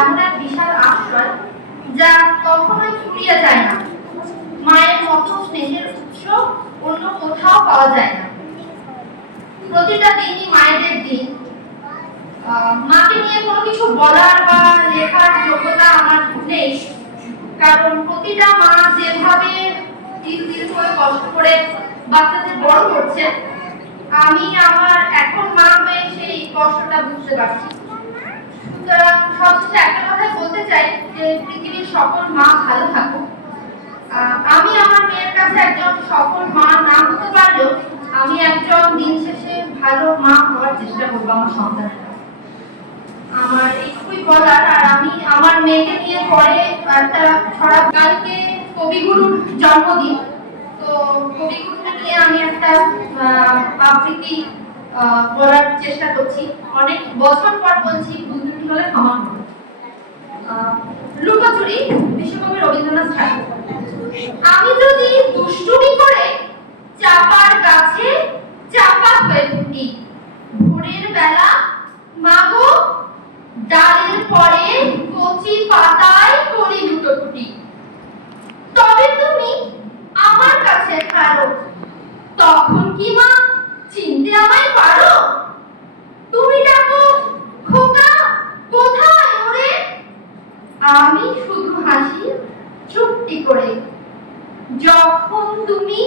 এমন এক বিশাল আশ্রয় যা কখনোই ফুরিয়ে যায় না। মায়ের মতো স্নেহের উৎস অন্য কোথাও পাওয়া যায় না। প্রতিটা দিনই মায়েদের দিন। মাকে নিয়ে কোনো কিছু বলার বা লেখার যোগ্যতা আমার নেই, কারণ প্রতিটা মা যেভাবে দিন দিন করে কষ্ট করে বাচ্চাদের বড় করছে, আমি আমার এখন মা হয়ে সেই কষ্টটা বুঝতে পারছি। সুতরাং সবশেষে একটা কথাই বলতে চাই যে পৃথিবীর সকল মা ভালো থাকুক। আমি আমার মেয়ের কাছে একজন সফল মা না হতে পারলেও আমি একজন দিন শেষে ভালো মা হওয়ার চেষ্টা করবো আমার সন্তানের কাছে। আমার এইটুকুই বলার। আর আমি আমার মেয়েকে নিয়ে পরে একটা ছড়া, কালকে কবিগুরুর জন্মদিন, তো কবিগুরুকে নিয়ে আমি একটা আবৃত্তি বলার চেষ্টা করছি। অনেক বছর পর বলছি, ভুলত্রুটি হলে ক্ষমা করবেন। লুকোচুরি, বিশ্বকবি রবীন্দ্রনাথ ঠাকুর। আমি যদি দুষ্টুমি করে চাপার গাছে চাপা হয়ে ফুটি, ভোরের বেলা মাগো ডালের পরে কচি পাতায় করি লুটোপুটি, তবে তুমি আমার কাছে ফেরো, তখন কি মা চিনতে আমায় পারো? তুমি ডাকো খোকা কোথায় ওরে, আমি শুধু হাসি চুপটি করে। যখন তুমি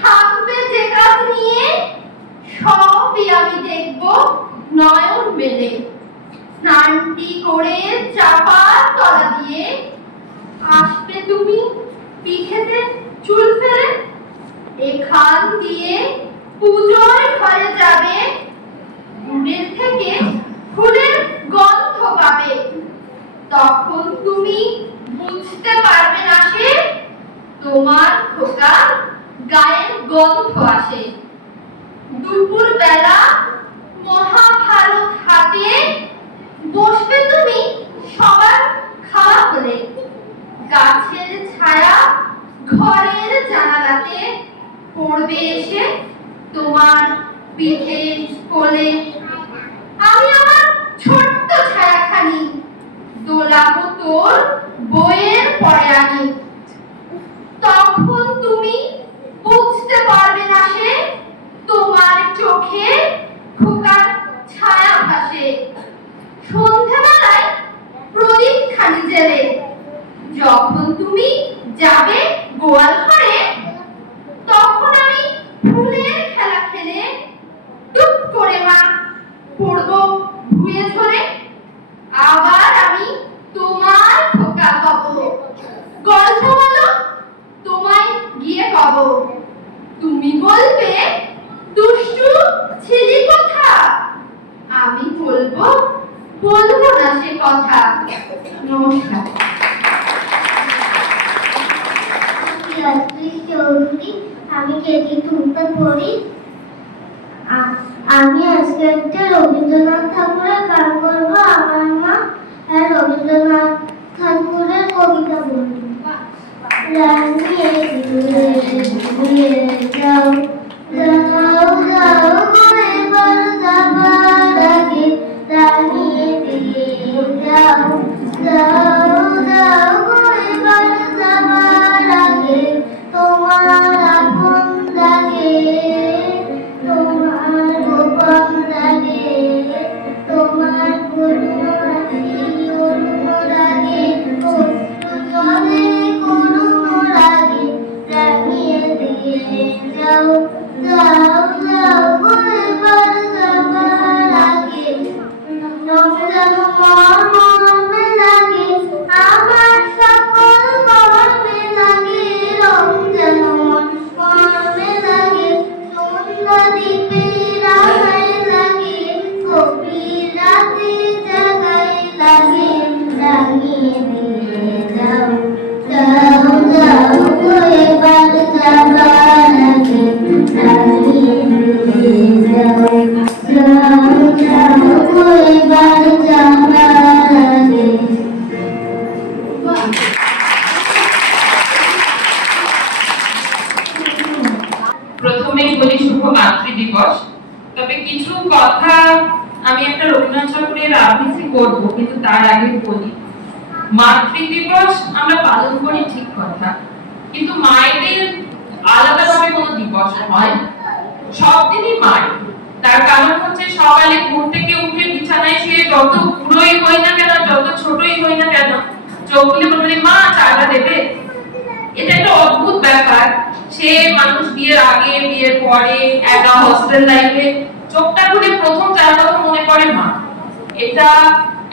থাকবে যে কাজ নিয়ে, সবই আমি দেখব নয়ন মেলে। স্নানটি করে চাপার তলা দিয়ে আসবে তুমি পিঠেতে চুল ফেলে, এখান দিয়ে পুজোর ঘরে যাবে, দূরের থেকে ফুলের গন্ধ পাবে। তখন তুমি বুঝতে পারবে না সে তোমার খোকা গায়ের গন্ধ আসে। দুপুর বেলা মহাভারত হাতে বসবে তুমি সবার খাওয়া হলে, গাছের ছায়া ঘরের জানালাতে পড়বে এসে তোমার পিঠে কোলে। আমি আমার ছোট্ট ছায়াখানি দোলাবো তোর বইয়ের পরে আমি, তখন তুমি বুঝতে পারবে না সে তোমার চোখে খোকার ছায়া ভাসে। সন্ধ্যাবেলায় প্রদীপ খানি জেলে যখন তুমি যাবে গোয়াল ঘরে, তখন আমি ফুলের খেলা খেলে টুক করে মা পড়বো ধুয়ে ঝরে। আবার আমি তোমার খোকা হব, গল্প বলো তোমায় গিয়ে কব। তুমি বলবে দুষ্টু ছিলি কোথা, আমি বলবো বলবো না সে কথা। নমস্কার। আমি কেজি টুতে পড়ি। আমি আজকে একটা রবীন্দ্রনাথ ঠাকুরের গান করবো। আমার মা রবীন্দ্রনাথ ঠাকুরের কবিতা বলবো। রানিয়ে দিয়ে যাও যাও যাও এবার যাবার আগে, রানিয়ে দিয়ে যাও যাও যাও এবার যাবার আগে, তোমার আপন লাগে তোমার গোপন লাগে, তোমার যাও যাও যাও এবার যাবার আগে, রমজান মর্মে লাগে আমার সকল কর্মে লাগে, রমজান মর্মে লাগে সন্ধ্যা দ্বীপের আলোয় লাগে, গভীর রাতে জাগায় লাগে, রাঙিয়ে দিয়ে যাও যাও যাও এবার যাবার আগে, রাঙিয়ে দিয়ে যাও যাও যাও এবার যাবার আগে। প্রথমেই বলি শুভ মাতৃ দিবস। তবে কিছু কথা আমি একটা রবীন্দ্রনাথ ঠাকুরের আবৃত্তি করব, কিন্তু তার আগে বলি মাতৃ দিবস আমরা পালন করি ঠিক কথা, কিন্তু মায়েদের আলাদাভাবে কোনো দিবস হয় না। সব দিনই মায়। তার কারণ হচ্ছে সকালে ঘুম থেকে উঠে বিছানায় শুয়ে যত বুড়োই হই না কেন, যত ছোটই হই না কেন, চোখ খুলে বলবে মা চাটা দেবে। এটা একটা অদ্ভুত ব্যাপার। সে মানুষ বিয়ের আগে, বিয়ের পরে, একা হস্টেল লাইফে চোখটা খুলে প্রথম যার কথা মনে পড়ে মা। এটা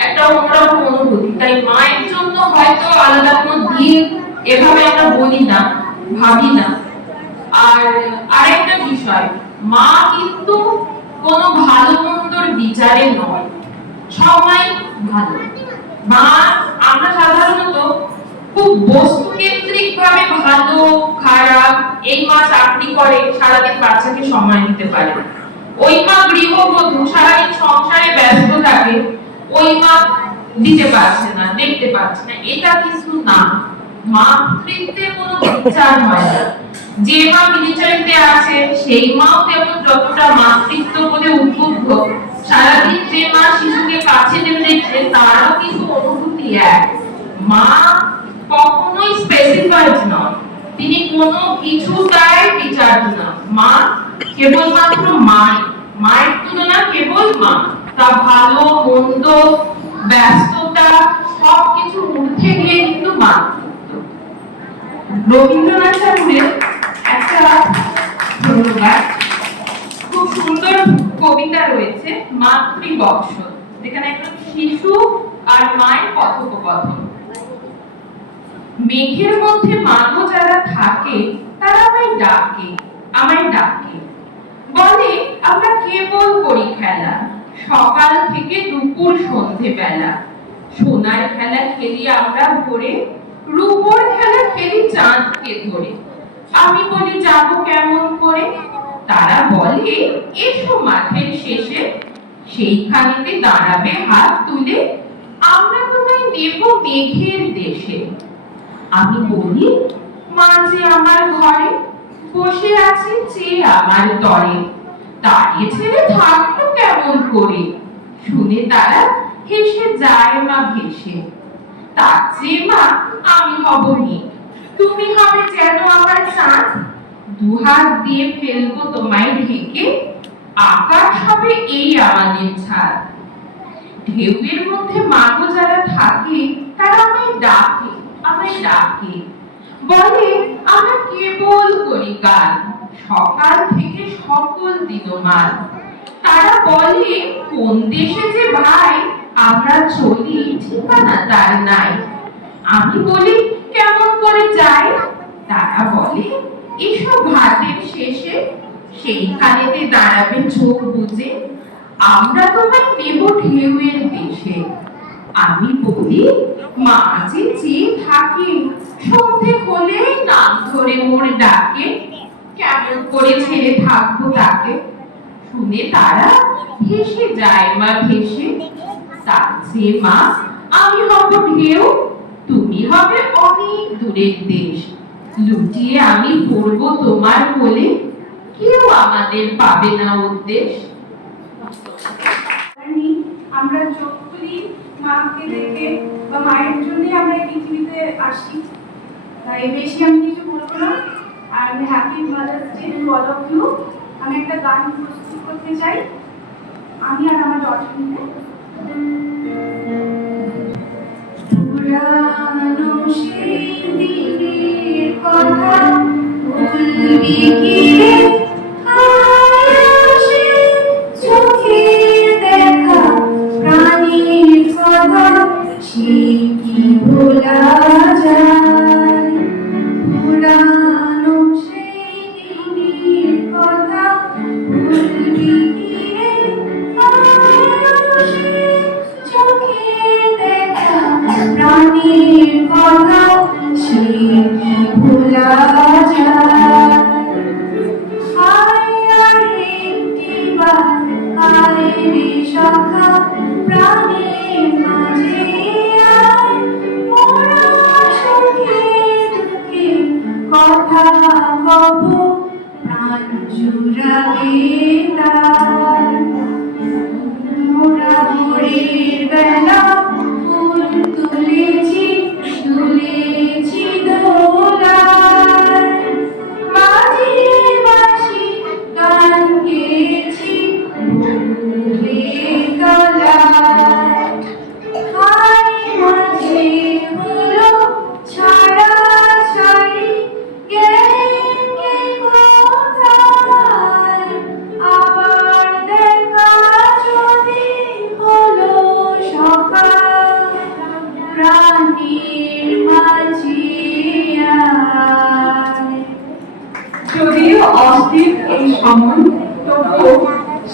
একটা অন্যরকম অনুভূতি। তাই মায়ের জন্য হয়তো আলাদা কোনো দিন এভাবে আমরা বলি না, ভাবি না। আর আরেকটা বিষয়, মা কিন্তু কোনো ভালো মন্দর বিচারে নয়, সবাই ভালো। মা আমরা সাধারণত খুব বস্তু কেন্দ্রিক ভাবে ভালো খারাপ, এই মা চাকরি করে সারাদিন বাচ্চাকে সময় দিতে পারে, ওই মা গৃহবধূ সারাদিন সংসারে ব্যস্ত থাকে, ওই মা দিতে পারছে না, দেখতে পাচ্ছে না। এটা কিন্তু না, মাতৃত্বের কোনো বিচার হয় না। যে মা মিলিটারিতে আছে সেই মাও তেমন যতটা মাতৃত্ব বলে উদ্বুদ্ধ, সারাদিন যে মা শিশুকে কাছে টেনে রেখে তারও কিন্তু অনুভূতি এক। মা কখনোই স্পেসিফাইড নয়, তিনি কোনো কিছু তাই বিচার না। মা কেবলমাত্র মা, মায়ের তুলনা কেবল মা। তা ভালো মন্দ ব্যস্ততা সবকিছু ঊর্ধ্বে গিয়ে কিন্তু মাতৃত্ব। রবীন্দ্রনাথ ঠাকুরের একটা ধন্যবাদ, খুব সুন্দর কবিতা রয়েছে মাতৃবৎসল, যেখানে একটা শিশু আর মায়ের কথোপকথন। মেঘের মধ্যে মাগো যারা থাকে তারা আমায় ডাকে, বলে আমরা কেবল করি খেলা, সকাল থেকে দুপুর সন্ধে বেলা। সোনার খেলা খেলি আমরা ভোরে, রূপোর খেলা খেলি চাঁদকে ধরে। আমি বলি যাবো কেমন করে, তারা বলে এসো মাঠের শেষে, সেইখানেতে দাঁড়াবে হাত তুলে, আমরা তোমায় নেব মেঘের দেশে। আমি বলি মাঝে আমার ঘরে বসে আছে চেয়ে আমার তরে, তাড়িয়ে ছেড়ে থাকলো কেমন করে। শুনে তারা হেসে যায় মা ভেসে। তার চেয়ে মা আমি হব মেঘ, তুমি হবে যেন আমার চাঁদ, দুহাত দিয়ে ফেলবো তোমায় ঢেকে, আকাশ হবে এই আমাদের ছাদ। ঢেউয়ের মধ্যে মাগো যারা থাকে তারা আমায় ডাকে, বলে আমরা কেবল করি গান, সকাল থেকে সকল দিনমান। তারা বলে কোন দেশে যে ভাই আমরা চলি ঠিকানা তার নাই। আমি বলি কেমন করে যাই, তারা বলে এসব ঘাটের শেষে, সেইখানেতে দাঁড়াবে চোখ বুজে, আমরা তোমায় নেব ঢেউয়ের দেশে। আমি বলি মা যে চেয়ে থাকে, সন্ধে হলে নাম ধরে মোর ডাকে, কেমন করে ছেড়ে থাকবো তাকে। শুনে তারা ভেসে যায় মা ভেসে। তার চেয়ে মা আমি হব ঢেউ, তুমি হবে অনেক দূরের দেশ, লুটিয়ে আমি পড়বো তোমার কোলে, কেউ আমাদের পাবে না উদ্দেশ। আমরা চোখ খুলি মাকে দেখে বা মায়ের জন্য আমরা এই পৃথিবীতে আসি, তাই বেশি আমি কিছু বলবো না। আর আমি happy mother's day to all of you. আমি একটা গান প্রস্তুত করতে চাই, আমি আর আমার ডটার মিলে। পুরানো সেই দিনের কথা ভুলবি কি রে, আয়াসে চোখের দেখা প্রাণীর কথা, সে কি ভোলা যায়। পুরানো সেই দিনের কথা ভুলবি কি রে, আয়াসে চোখের দেখা প্রাণীর কথা, সে কি ভোলা যায়। সখা প্রাণের মাঝে আয়, মোরা সুখে দুঃখে কথা কব, প্রাণ জুড়াবে তার। মোরা ভোরের বেলা ফুল তুলেছি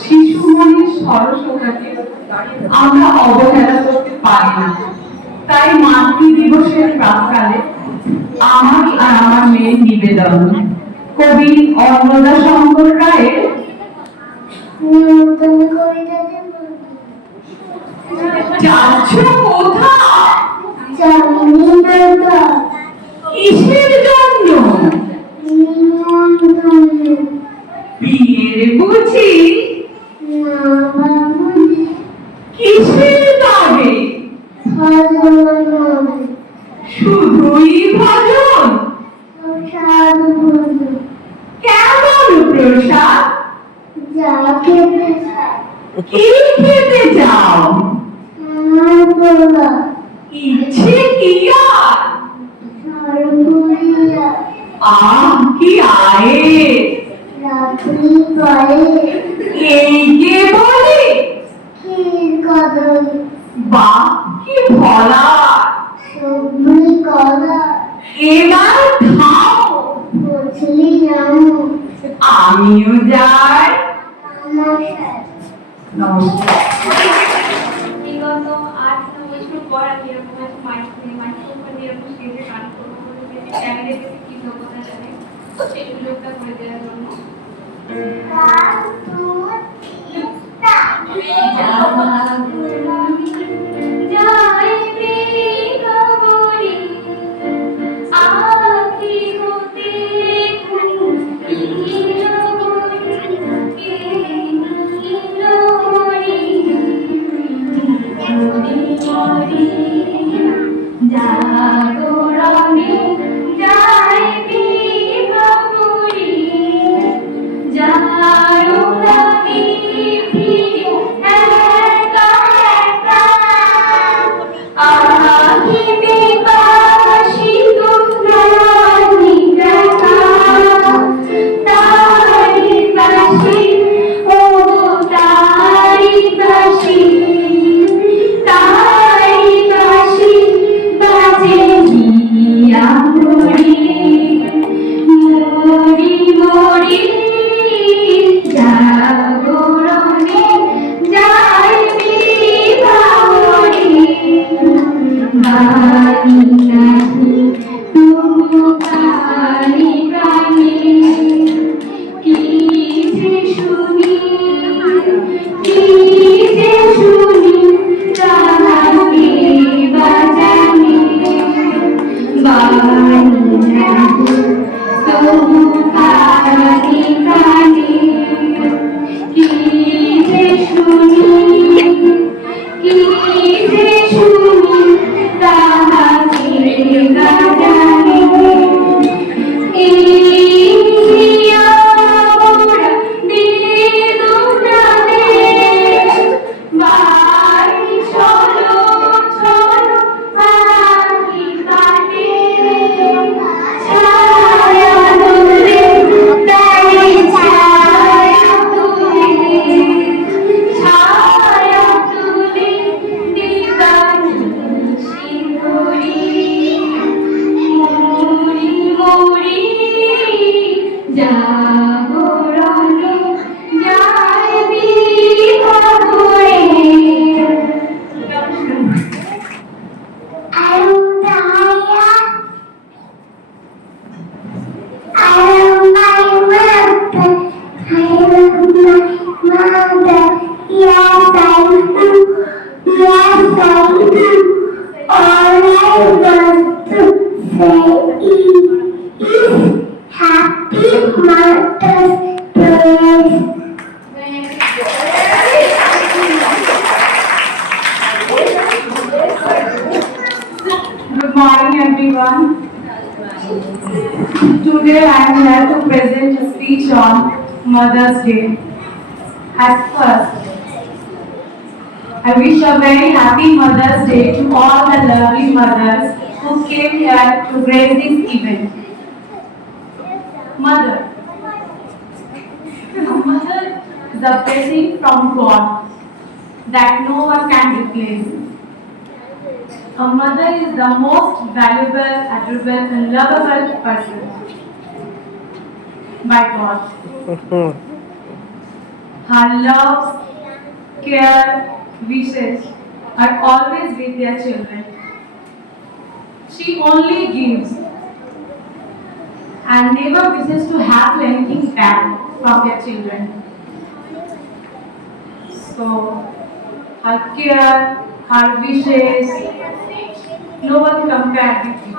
শিশুমণির সরসতাকে আমরা অবহেলা করতে পারি না। তাই মাতৃ দিবসের প্রাক্কালে আমার আর আমার মেয়ের নিবেদন কবি অন্নদা শঙ্কর রায়ের তুমি কবিতাতে যাচ্ছ কোথায়? জানি না কিসের জন্য? বিয়ের বুঝি? না বাবু কিসের তবে? ভজন শুধুই ভজন? প্রসাদ ভজন কেমন প্রসাদ? যা খেতে চাই কি খেতে চাও? আমার বলা ইচ্ছে কি আর? সরপুরিয়া কি আয়ে রাত্রি পায়ে এই কে বলে? ক্ষীর কদলী বা কি ভলা! সবজি কলা এবার খাও, মছলি জামু আমিও যাই। নমস্কার। নমস্কার। বিগত 8-9 বছর পর আমি এরকম একটা মাইক্রোফোন নিয়ে এরকম স্টেজে গান করবো বলে ভেবে চ্যানেলের প্রতি কৃতজ্ঞতা জানাই সেই সুযোগটা করে দেওয়ার জন্য। জাগরণে যাইবি বাবুরি, জাগরণে একা একা আহিবি বাসি গঙ্গানি দেখা, তারি বাসি ও তারি বাসি, তারি বাসি বাজে হিয়া মুড়ি, মুড়ি মুড়ি জাগরণে যাইবি বাবুরি, বাণী নাহি তবু প্রাণী প্রাণী, কি যে শুনি, কি যে শুনি তাহাকে বাজানি, বাণী নাহি তবু প্রাণী প্রাণী, কি যে শুনি, কি যে শুনি তাহাকে বাজানি, আমরা বেদনাতে বাড়ি চলো চলো পাখি কাটে, ছায়া দোলে তাই ছায়া দোলে, ছায়া দোলে দিবানি সিঁদুরি, মুড়ি মুড়ি জাগরণে যাইবি বাবুরে। Happy Mother's Day. Good morning, everyone. Today I am here to present a speech on Mother's Day. At first, I wish a very happy Mother's Day to all the lovely mothers who came here to grace this event. Mother. A mother is a blessing from God that no one can replace. A mother is the most valuable, adorable, and lovable person by God. Her love, care, wishes are always with their children. She only gives and never wishes to have anything back from their children. So, her care, her wishes, no one compared with you.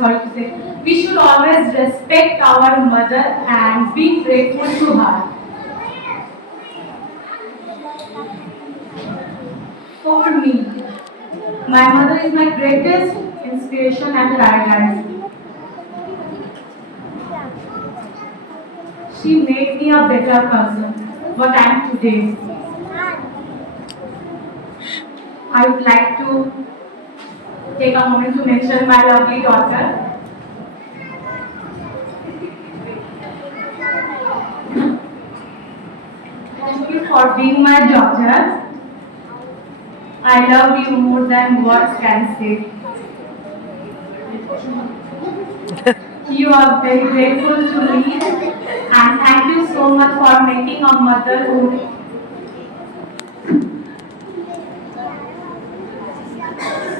Sorry to say, we should always respect our mother and be grateful to her. For me, my mother is my greatest inspiration and paradise. She made me a better person, what I am today. I would like to take a moment to mention my lovely daughter. Thank you for being my daughter. I love you more than words can say. You are very grateful to me, and thank you so much for making a motherhood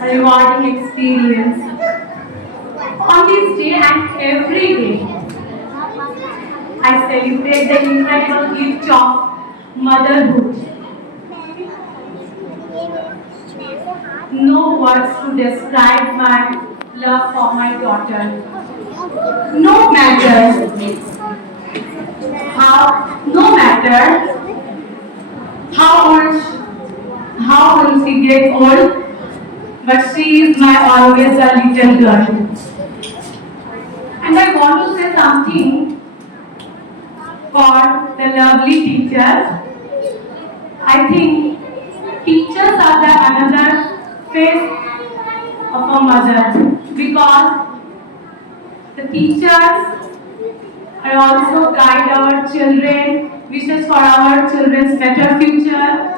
a rewarding experience. On this day and every day, I celebrate the incredible gift of motherhood. No words to describe my love for my daughter. No matter how will she get old, but she is my always a little girl. And I want to say something for the lovely teachers. I think teachers are the another face of a mother, because the teachers are also guide our children, wishes for our children's better future.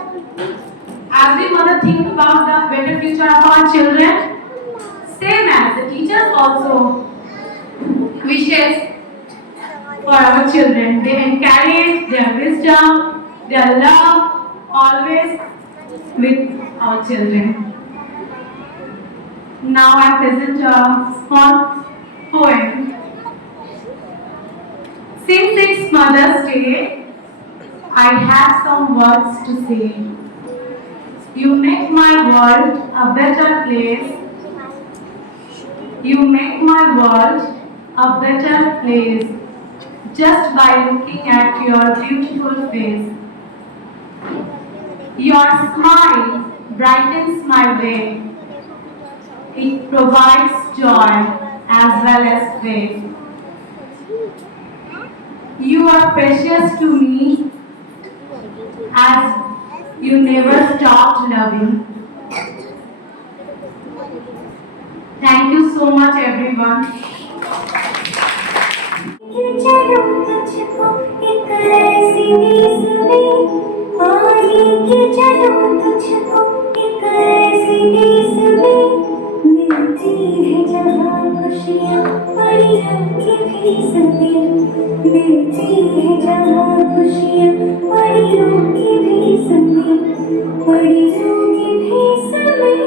Every mother think about the better future of our children. Same as the teachers also wishes for our children. They encourage their wisdom, their love, always with our children. Now I present a small poem. Since it's Mother's Day, I have some words to say. You make my world a better place. You make my world a better place just by looking at your beautiful face. Your smile brightens my way. It provides joy as well as faith. You are precious to me as you never stopped loving. Thank you so much, everyone. चलो तुझको एक ऐसी नींद पानी के चलो तुझको एक ऐसी नींद मिलती है जहाँ खुशियाँ परियों की भी समेत मिलती है जहाँ खुशियाँ परियों की भी समेत परियों की भी समेत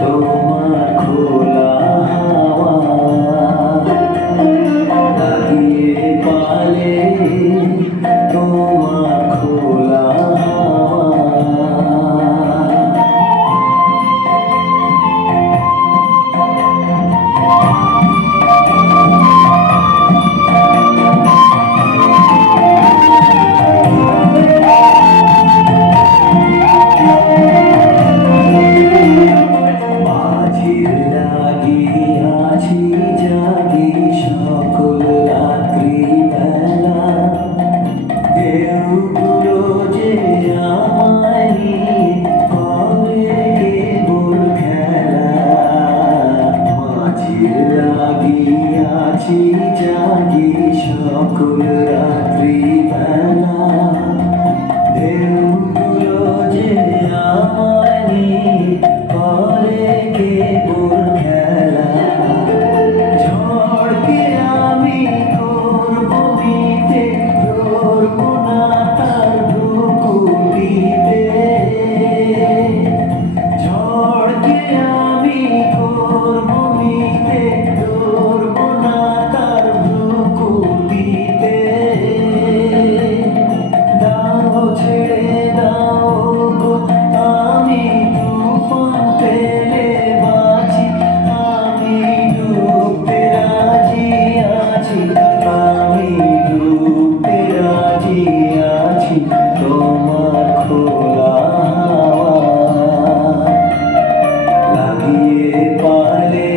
তোমার খোলা হাওয়া লাগিয়ে পালে তোমার খোলা হাওয়া মাঝির লাগিয়াছি জাগি সকল রাত্রি বেলা ঢেউগুলো যে আমায় নিয়ে করে কেবল খেলা মাঝির লাগিয়াছি জাগি সকল রাত্রি বেলা ঢেউগুলো যে আমায় নিয়ে করে কেবল খেলা ঝড়কে আমি করব মিটে ধরব না তার ভ্রুকুটিতে ঝড়কে আমি করব মিটে ধরব না তার ভ্রুকুটিতে দাও ছেড়ে দাও গো আমি তুফান পেলে বাঁচি আমি ডুবতে রাজি আছি আমি ডুবতে রাজি আছি তোমার খোলা হাওয়া লাগিয়ে পালে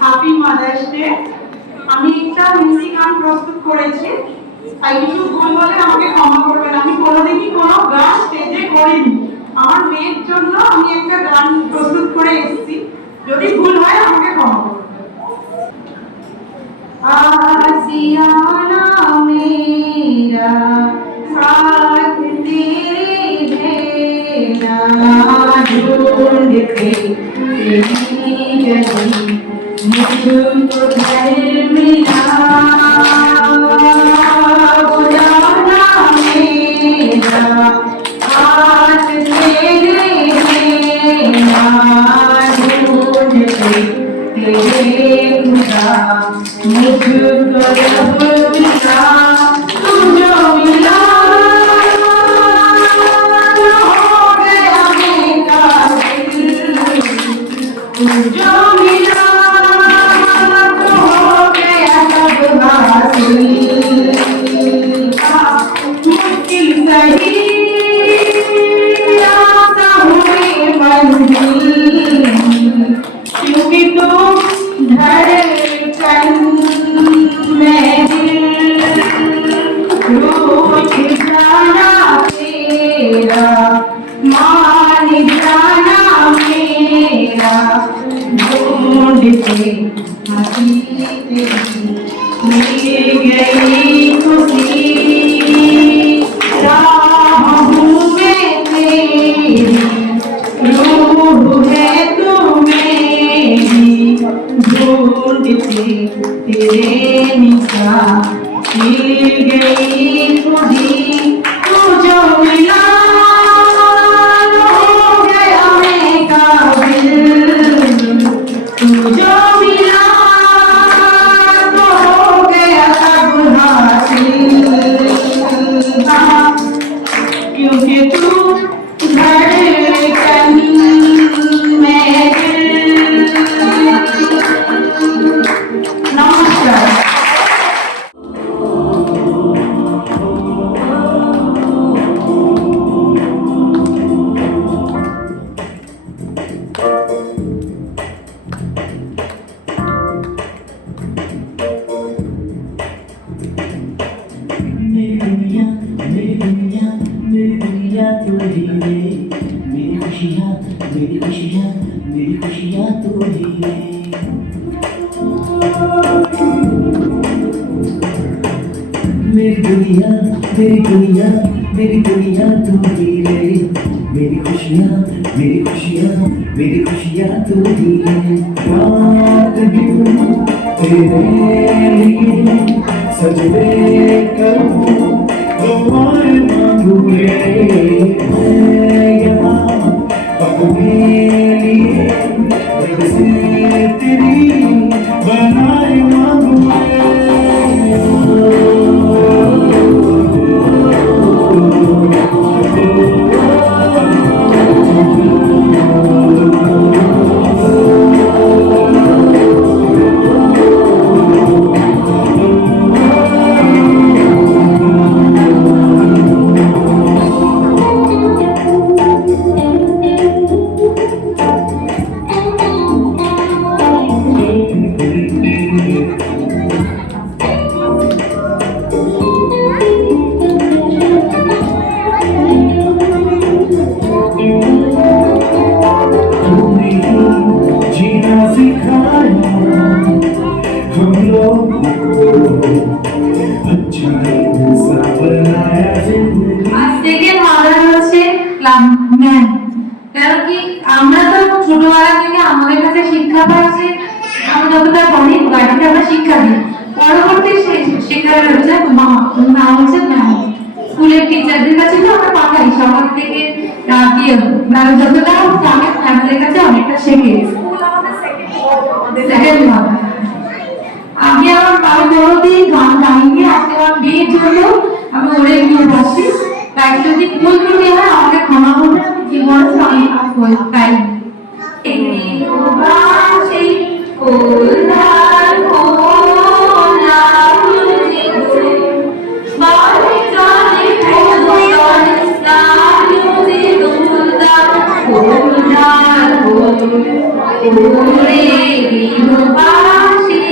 হ্যাপি মাদার্স ডে। আমি একটা মিউজিক গান প্রস্তুত করেছি, তাই কিছু ভুল হলে আমাকে ক্ষমা করবেন। আমি কোনোদিনই কোনো গান স্টেজে করিনি, আমার মেয়ের জন্য আমি একটা গান প্রস্তুত করে এসেছি। যদি ভুল হয় আমাকে ক্ষমা করবেন। आसियाना मेरा साथ तेरे है ना, ढूंढते तेरी गली मुझको घर मिला। बुलाना मेरा हाथ तेरे है ना, ढूंढते तेरे खुदा मुझको रब मिला। तू जो मिला हो गया मैं काबिल, तू जो मिला तो हो गया सब हासिल। मुश्किल सही आता हुए मंजिल, क्योंकि तू धड़कन में रोज जाना तेरा, मान जाना मेरा, ढूंढते हंसी तेरी मिल गई खुशी। राह हूँ मैं तेरी, रूह है तू मेरी, ढूंढते तेरे निगाह मिल गई खुदी। तू जो मिला हो गया मैं काबिल, तू जो मिला तो हो गया सब हासिल। क्योंकि तू धड़कन में नमस्कार। मेरी दुनिया मेरी दुनिया मेरी दुनिया तू ही रे, मेरी खुशियाँ मेरी खुशियाँ मेरी खुशियाँ तू ही रे। मेरी दुनिया मेरी दुनिया मेरी दुनिया तू ही रे, मेरी खुशियाँ मेरी खुशियाँ मेरी खुशियाँ तू ही रे। रात दिन तेरे लिए सजदे करूँ, दुआएं मांगूंगे मैं यहाँ अपने लिए, रब से तेरी बनाए मांगूंगे। जीना सिखाया हम लोग को, अच्छा सा बनाया जिंदगी। আজ থেকে ভালো হচ্ছে ক্লাব ম্যান। কারণ কি আমরা তো ছোটবেলা থেকে আমাদের কাছে শিক্ষা পাচ্ছি, আমরা যতটা পড়ি বাড়িতে আমরা শিক্ষা দিই, পরবর্তী শিক্ষা হচ্ছে নাম হচ্ছে ম্যাম। স্কুলের টিচারদের কাছে তো আমরা পাঠাই সবার থেকে যতটা জানে ম্যামদের কাছে অনেকটা শেখে। সেকেন্ড ওয়ান আমি কোনোদিন গান গাইনি, আজকে আমার বিয়ের জন্য আমি ওরে গিয়ে বসি, তাই যদি ভুল ত্রুটি হয় আমাকে ক্ষমা করবে। আমি জীবনে আমি গাই কোলা ওরে বিনুবাসী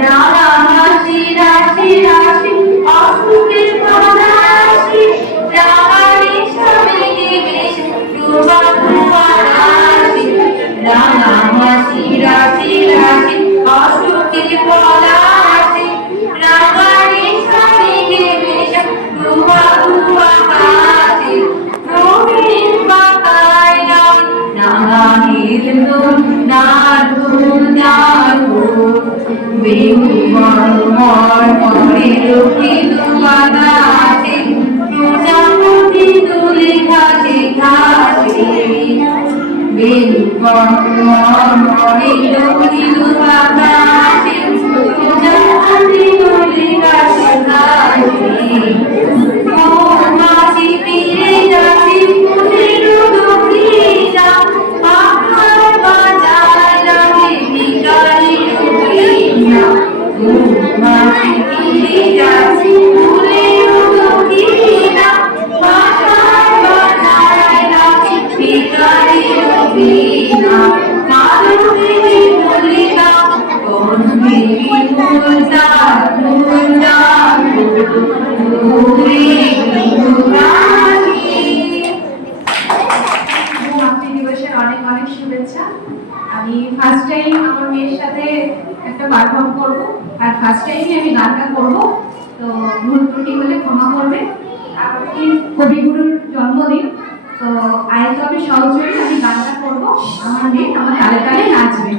রাঙা হাসি রাশি রাশি অসুখের পলাশি রাঙা নিশামে বেশ ডুবা ডুবা রাশি রাঙা হাসি রাশি রাশি অসুখের পলাশি রাঙা নিশামে বেশ ডুবা ডুবা রাশি রঙিন বাঁকায় রাঙা নীলদোল নাড়ু নাড়ু বেহুমর মরে রকিল বাতাসে প্রজাপতি তুলে ঘাসে ঘাসে বেহুমর মরে রকিল বাতাসে প্রজাপতি তুলে ঘাসে ঘাসে মৌমাছি ফিরে যাচ্ছে ফুলের দক্ষিণা পাখার বাজায় লাগে বিকালের দক্ষিণা মৌমাছি ফিরে যাচ্ছে ফুলের দক্ষিণা পাখার বাজায় লাগে বিকালের দক্ষিণা কালো দেবী মল্লিকা কোন দেবী ফুলটা ফুলটা মাতৃদিবসের অনেক অনেক শুভেচ্ছা। আমি ফার্স্ট টাইম আমার মেয়ের সাথে একটা পারফর্ম করব, আর ফার্স্ট টাইমই আমি গানটা করব, তো ভুল ত্রুটি হলে ক্ষমা করবে। আজকে কবিগুরুর জন্মদিন, তো আয় তবে সহজেই আমি গানটা করব, আমার মেয়ে আমার তালে তালে নাচবে।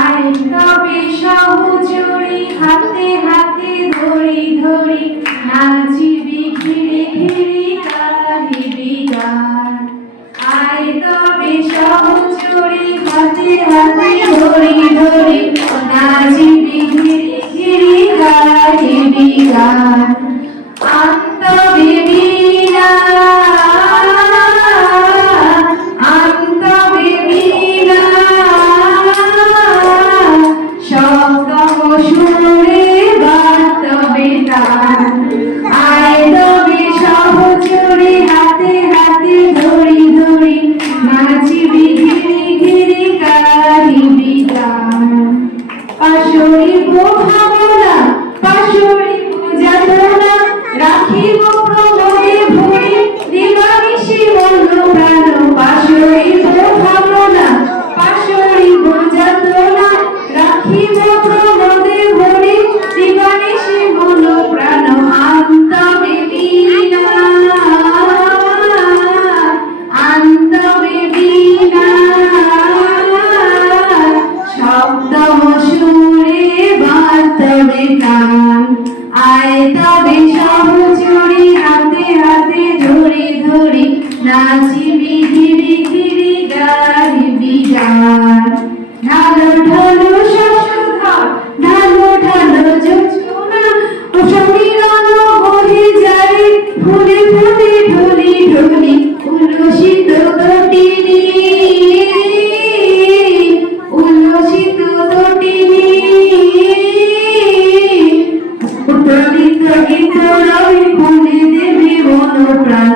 আয় তবে সহজরি হাতে হাতে ধরি ধরি নাচিবি ঘিরে ঘিরে গাহিবি গান। আয় তবে সহজরি হাতে হাতে ধরি ধরি নাচিবি ঘিরে ঘিরে গাহিবি গান। আন্তবে বীণা আন্তবে বীণা শব্দম সুরে বার্তবে তান। আয় তবে সহচরে হাতে হাতে ধরি ধরি নাচিবি ঘিরে ঘিরে গাহিবি গান। পাশরিব ভাবনা পাশরিব যাতনা রাখিব প্রমোদে ভরে দিবানিশি মন প্রাণ। পাশরিব ভাবনা পাশরিব যাতনা রাখিব প্রমোদে ভরে দিবানিশি মন প্রাণ। আন্তবে বীণা আন্তবে বীণা শব্দম সুরে বার্তবে গান। আয় তবে সহচরি হাতে হাতে ধরি ধরি নাচিবি ঘিরে ঘিরে গাহিবি গান। ঢালো ঢালো শশধর ঢালো ঢালো যোজনা ও সমীরণ বহে যায় ফুলে ফুলে ঢলি ঢলি উল্লসিত তটিনী উল্লসিত তটিনী উত্তরিত গীত রবি ফুলে দেবে মন প্রাণ।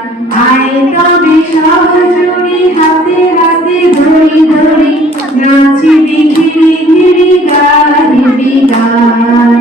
আয় তবে সহচরি হাতে হাতে ধরি ধরি নাচিবি ঘিরে ঘিরে গাহিবি গান।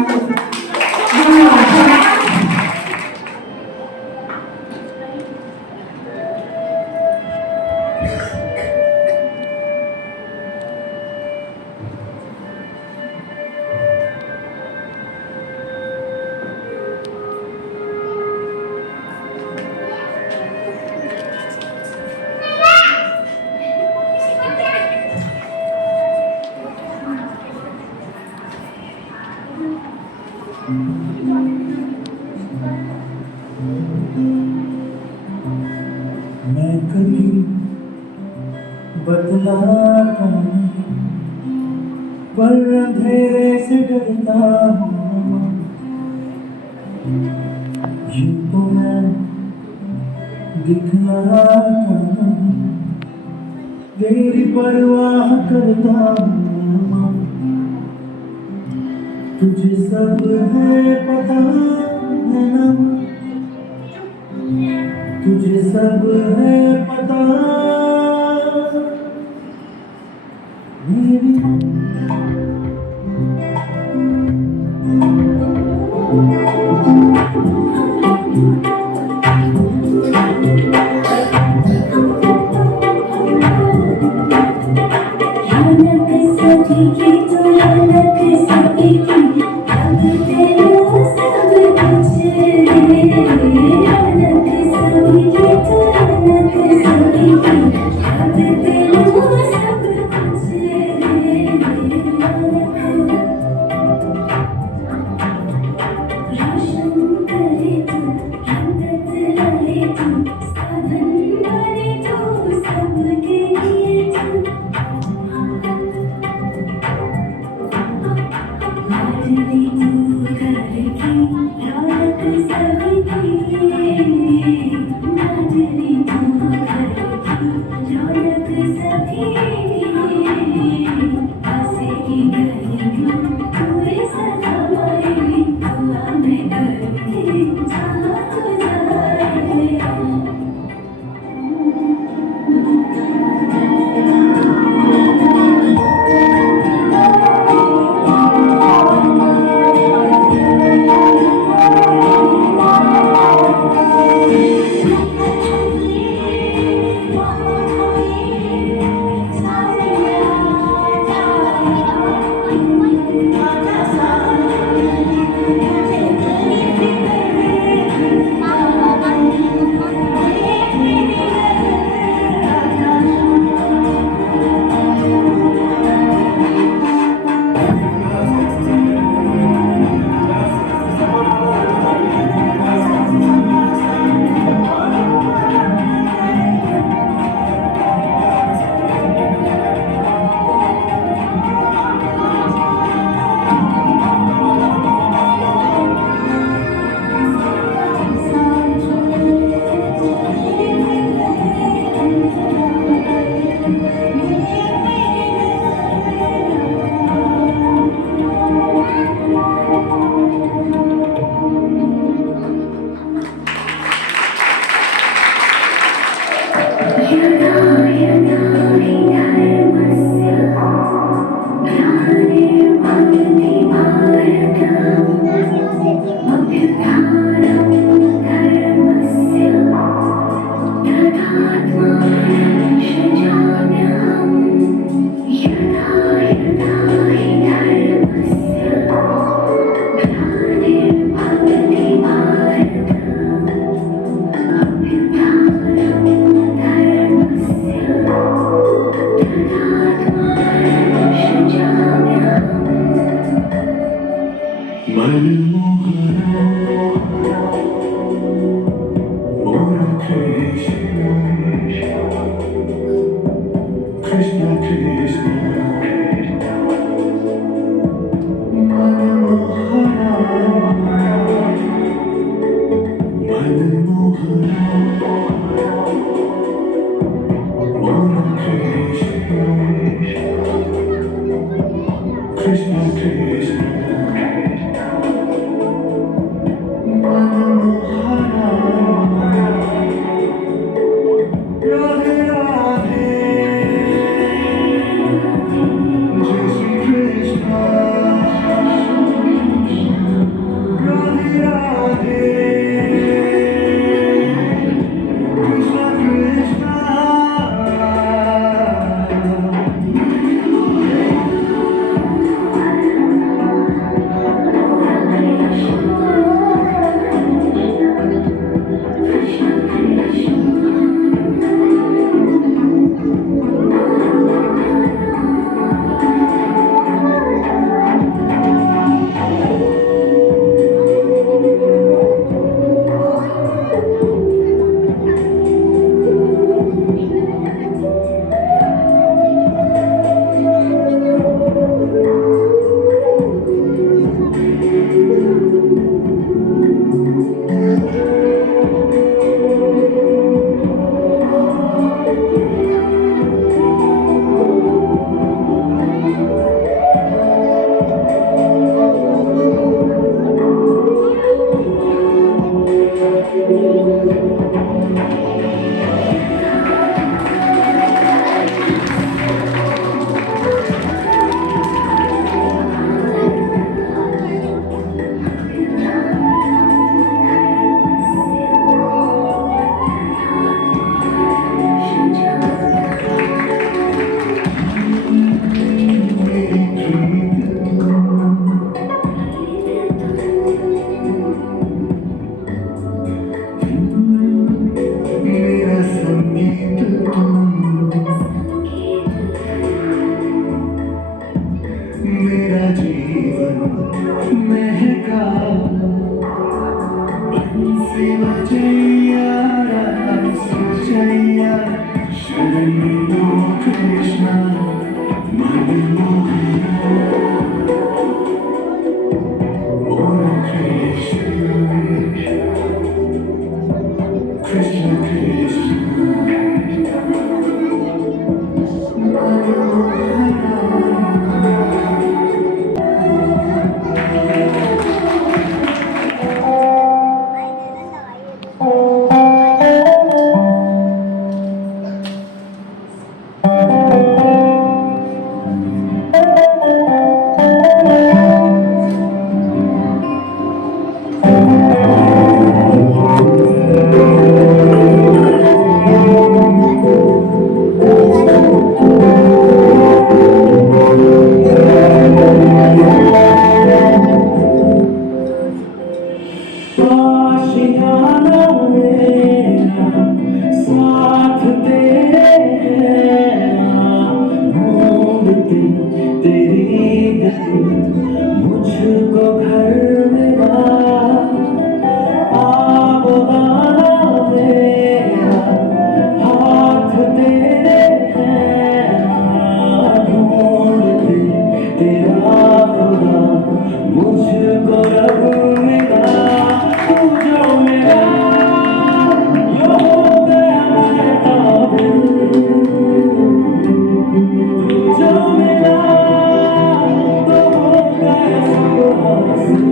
मैं कभी बतलाता नहीं पर अंधेरे से डरता हूँ। यूं तो मैं दिखलाता नहीं तेरी परवाह करता हूँ। तुझे सब है पता है ना, तुझे सब है पता सबके लिए तू लाडली तू घर की रौनक सबकी लाडली तू घर की रौनक सबकी हंसेगी गली पूरे सदा माएगी दुआ में करती जहाँ तू जाए आशियाना मेरा साथ तेरे है ढूंढती तेरी गली मुझको घर मिला आवाना मेरा हाथ तेरे है ढूंढती तेरा खुदा मुझको रब मिला तू जो मेरा यो हो गया मैं काबिल तू जो मेरा तो हो गया सब हासिल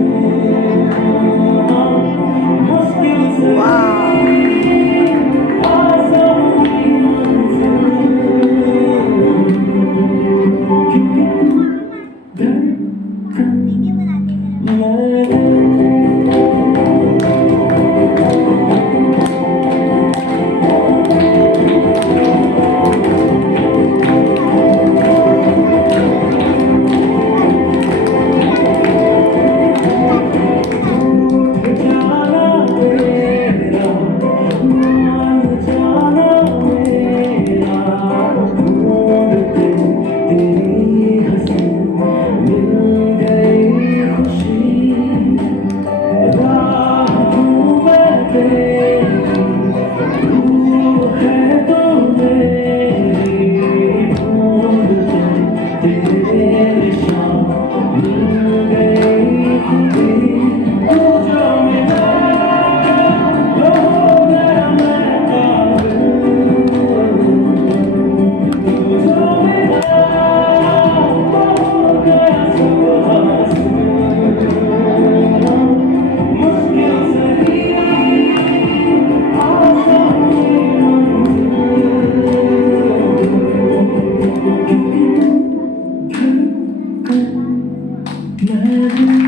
मुश्किल से आसान हुई मंजिल धड़कन मैं जाना तेरा मान जाना मेरा ढूंढते तेरी हंसी मिल गई खुशी राह हूँ मैं तेरी तू है तो मेरी ढूंढते तेरे निशान मिल गई खुदी तू जो मेरा यो हो गया मैं काबिल तू जो मेरा तो हो गया सब हासिल मुश्किल से ही आसान हुई मंजिल धड़कन मैं